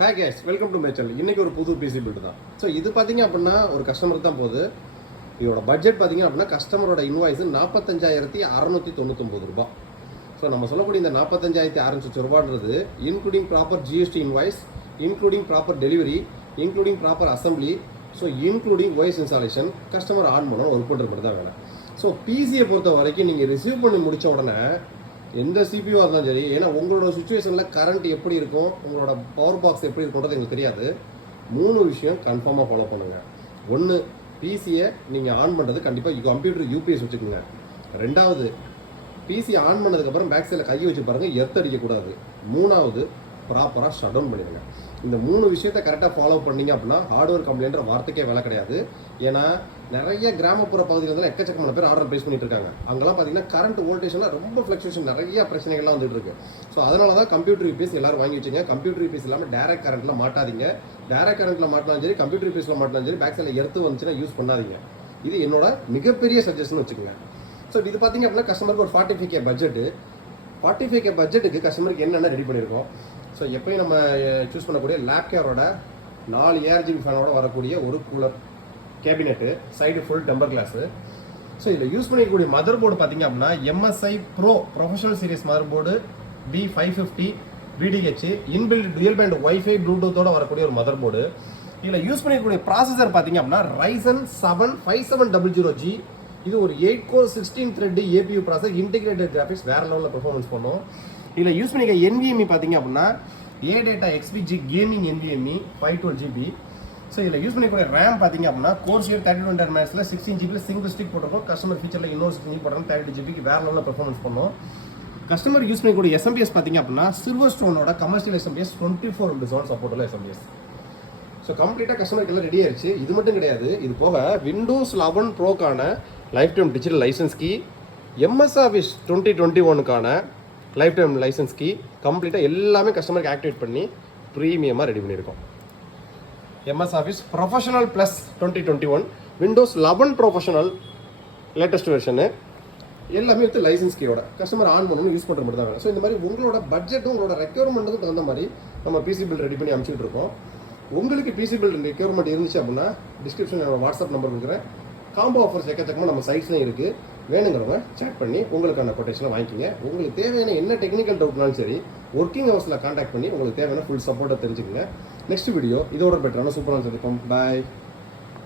Hi guys, welcome to my channel. இன்றைக்கி ஒரு புது பிசி பில்டு தான். ஸோ இது பார்த்தீங்க அப்படின்னா ஒரு கஸ்டமருக்கு தான் போகுது. இதோட பட்ஜெட் பார்த்தீங்க அப்படின்னா கஸ்டமரோட இன்வாய்ஸ் 45,699 ரூபா. ஸோ நம்ம சொல்லக்கூடிய இந்த 45,600 ரூபான்றது including proper GST invoice, including proper delivery, including proper assembly, so including voice installation, customer on பண்ணணும் ஒர்க் பண்ணுற மட்டும் தான் வேணும். ஸோ பிசியை பொறுத்த வரைக்கும் நீங்கள் ரிசீவ் பண்ணி முடித்த உடனே எந்த சிபியூவாக இருந்தாலும் சரி, ஏன்னா உங்களோட சுச்சுவேஷனில் கரண்ட் எப்படி இருக்கும், உங்களோட பவர் பாக்ஸ் எப்படி இருக்குன்றது எங்களுக்கு தெரியாது. 3 விஷயம் கன்ஃபார்மாக ஃபாலோ பண்ணுங்கள். 1, பிசியை நீங்கள் ஆன் பண்ணுறது கண்டிப்பாக கம்ப்யூட்டர் யூபிஎஸ் வச்சுக்கோங்க. 2வது, பிசி ஆன் பண்ணதுக்கப்புறம் பேக் சைடில் கையை வச்சு பாருங்கள், எர்த் அடிக்கக்கூடாது. 3வது, ப்ராப்பராக ஷட் டவுன் பண்ணிடுங்க. இந்த 3 விஷயத்தை கரெக்டாக ஃபாலோ பண்ணிங்க அப்படின்னா ஹார்ட்வேர் கம்ப்ளைண்ட்ற வார்த்தைக்கே வேலை கிடையாது. ஏன்னா நிறைய கிராமப்புற பகுதியில் எக்கச்சக்கமான பேர் ஆர்டர் ப்ளேஸ் பண்ணிட்டு இருக்காங்க. அங்கெல்லாம் பார்த்தீங்கன்னா கரண்ட் வோல்டேஜ்லாம் ரொம்ப ஃப்ளக்சுவேஷன், நிறைய பிரச்சனைகள்லாம் வந்துட்டு இருக்கு. ஸோ அதனால தான் கம்ப்யூட்டர் யூபிஎஸ் எல்லாரும் வாங்கி வச்சுங்க. கம்ப்யூட்டர் யூபிஎஸ் இல்லாமல் டேரக்ட் கரண்ட்டில் மாட்டாதீங்க. டேரக்ட் கரண்ட்டில் மாட்டினாலும் சரி, கம்ப்யூட்டர் யூபிஎஸில் மாட்டினாலும் சரி, பேக் சைடில் எர்த்து வந்துச்சுன்னா யூஸ் பண்ணாதீங்க. இது என்னோட மிகப்பெரிய சஜஷன் வச்சுக்கோங்க. ஸோ இது பார்த்தீங்க அப்படின்னா கஸ்டமருக்கு ஒரு 45K பட்ஜெட்டு. 45K பட்ஜெட்டுக்கு கஸ்டமருக்கு என்னென்ன ரெடி பண்ணியிருக்கோம். ஸோ எப்பயும் நம்ம சூஸ் பண்ணக்கூடிய லேப்கேரோட 4 ஏர்ஜிங் ஃபேனோட வரக்கூடிய ஒரு cooler cabinet, side full temper glass. So இதில் யூஸ் பண்ணிக்கக்கூடிய மதர் போர்டு பார்த்தீங்க அப்படின்னா MSI pro professional series mother board B550 VDH inbuilt dual band wifi ப்ளூடூத்தோட வரக்கூடிய ஒரு மதர் போர்டு. இதில் யூஸ் பண்ணிக்கக்கூடிய ப்ராசஸர் பார்த்தீங்க அப்படின்னா Ryzen 7 5700G. இது ஒரு 8 core 16 thread APU processor, integrated graphics, வேற லெவலில் பெர்ஃபார்மன்ஸ் பண்ணும். இதில் யூஸ் பண்ணிக்க NVMe பார்த்தீங்க அப்படின்னா ADATA XPG gaming NVMe 512GB. So இதில் யூஸ் பண்ணிக்கூடிய ரேம் பார்த்தீங்க அப்படின்னா Corsair 3200 மேக்ஸில் 16GB சிங்கிள் ஸ்டிக் போட்டிருக்கோம். கஸ்டமர் ஃபீச்சரில் இன்னொரு 16GB போட்டிருக்கோம். 32GB வேற லெவலில் பெர்ஃபார்மன்ஸ் பண்ணும். கஸ்டமர் யூஸ் பண்ணக்கூடிய SMPS பார்த்தீங்க அப்படின்னா சில்வர் ஸ்டோனோட கமர்ஷியல் SMPS 24/7 சப்போர்ட்டில் SMPS. ஸோ கம்ப்ளீட்டாக கஸ்டமருக்கு எல்லாம் ரெடி ஆயிடுச்சு. இது மட்டும் கிடையாது, இது போக Windows 11 ப்ரோக்கான life time digital license key, MS Office 2021க்கான லைஃப் டைம் லைசன்ஸ் கீ, கம்ப்ளீட்டாக எல்லாமே கஸ்டமருக்கு ஆக்டிவேட் பண்ணி ப்ரீமியமாக ரெடி பண்ணியிருக்கோம். MS Office professional plus 2021, Windows 11 professional latest version, எல்லாமே வித் லைசன்ஸ் கீயோட கஸ்டமர் ஆன் பண்ணணும், யூஸ் பண்ணுற மட்டும் தான் வேணும். ஸோ இந்த மாதிரி உங்களோட பட்ஜெட்டும் உங்களோட ரெக்யர்மெண்ட்டுக்கும் தகுந்த மாதிரி நம்ம பிசி பில் ரெடி பண்ணி அனுப்பிச்சிட்டு இருக்கோம். உங்களுக்கு பிசி பில் ரெக்யர்மெண்ட் இருந்துச்சு அப்படின்னா டிஸ்கிரிப்ஷன் என்னோட வாட்ஸ்அப் நம்பர் கொடுக்குறேன். காம்போ ஆஃபர்ஸ் எக்கச்சக்கமாக நம்ம சைட்ஸ்லையும் இருக்குது. வேணுங்கிறவங்க சேட் பண்ணி உங்களுக்கான கொட்டேஷனை வாங்கிக்கிங்க. உங்களுக்கு தேவையான என்ன டெக்னிக்கல் டவுட்னாலும் சரி, ஒர்க்கிங் ஹவர்ஸில் கான்டாக்ட் பண்ணி உங்களுக்கு தேவையான ஃபுல் சப்போர்ட்டை தெரிஞ்சுக்கங்க. நெக்ஸ்ட் வீடியோ இதோட பெட்டரான சூப்பரான சந்திப்போம். பாய்.